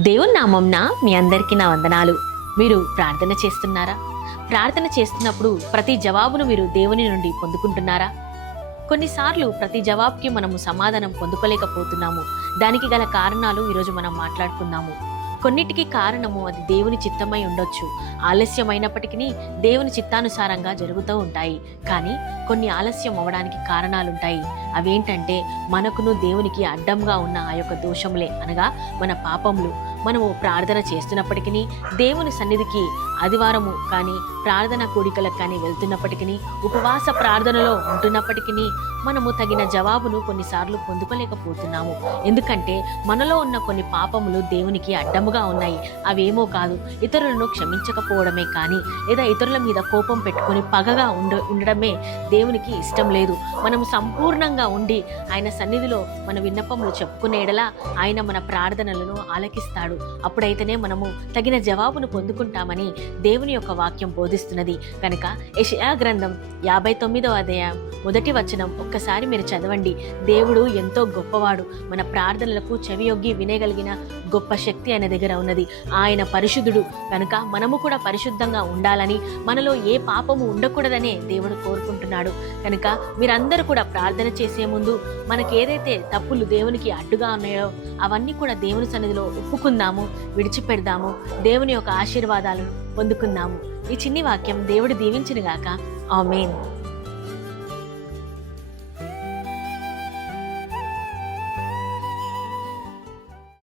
దేవుని నామంన మీ అందరికీ నా వందనాలు. మీరు ప్రార్థన చేస్తున్నారా? ప్రార్థన చేస్తున్నప్పుడు ప్రతి జవాబును మీరు దేవుని నుండి పొందుకుంటున్నారా? కొన్నిసార్లు ప్రతి జవాబుకి మనము సమాధానం పొందుకోలేకపోతున్నాము. దానికి గల కారణాలు ఈరోజు మనం మాట్లాడుకుందాము. కొన్నిటికి కారణము అది దేవుని చిత్తమై ఉండొచ్చు. ఆలస్యమైనప్పటికీ దేవుని చిత్తానుసారంగా జరుగుతూ ఉంటాయి. కానీ కొన్ని ఆలస్యం అవ్వడానికి కారణాలుంటాయి. అవేంటంటే మనకును దేవునికి అడ్డంగా ఉన్న ఆ యొక్క దోషములే అనగా మన పాపములు. మనము ప్రార్థన చేస్తున్నప్పటికీ దేవుని సన్నిధికి ఆదివారము కానీ ప్రార్థన కూడికలకు కానీ వెళ్తున్నప్పటికీ ఉపవాస ప్రార్థనలో ఉంటున్నప్పటికీ మనము తగిన జవాబును కొన్నిసార్లు పొందుకోలేకపోతున్నాము. ఎందుకంటే మనలో ఉన్న కొన్ని పాపములు దేవునికి అడ్డముగా ఉన్నాయి. అవేమో కాదు ఇతరులను క్షమించకపోవడమే కానీ లేదా ఇతరుల మీద కోపం పెట్టుకొని పగగా ఉండ ఉండడమే దేవునికి ఇష్టం లేదు. మనం సంపూర్ణంగా ఉండి ఆయన సన్నిధిలో మన విన్నపములు చెప్పుకునేడలా ఆయన మన ప్రార్థనలను ఆలకిస్తాడు. అప్పుడైతేనే మనము తగిన జవాబును పొందుకుంటామని దేవుని యొక్క వాక్యం బోధిస్తున్నది. కనుక యషయా గ్రంథం యాభై తొమ్మిదవ అధ్యాయం మొదటి వచనం ఒక్కసారి మీరు చదవండి. దేవుడు ఎంతో గొప్పవాడు. మన ప్రార్థనలకు చెవియొగ్గి వినేగలిగిన గొప్ప శక్తి ఆయన దగ్గర ఉన్నది. ఆయన పరిశుద్ధుడు. కనుక మనము కూడా పరిశుద్ధంగా ఉండాలని మనలో ఏ పాపము ఉండకూడదనే దేవుడు కోరుకుంటున్నాడు. కనుక మీరందరూ కూడా ప్రార్థన చేసే ముందు మనకి ఏదైతే తప్పులు దేవునికి అడ్డుగా ఉన్నాయో అవన్నీ కూడా దేవుని సన్నిధిలో ఒప్పుకుందాము విడిచిపెడదాము దేవుని యొక్క ఆశీర్వాదాలను పొందుకుందాము. ఈ చిన్ని వాక్యం దేవుడు దీవించినగాక. ఆమెన్.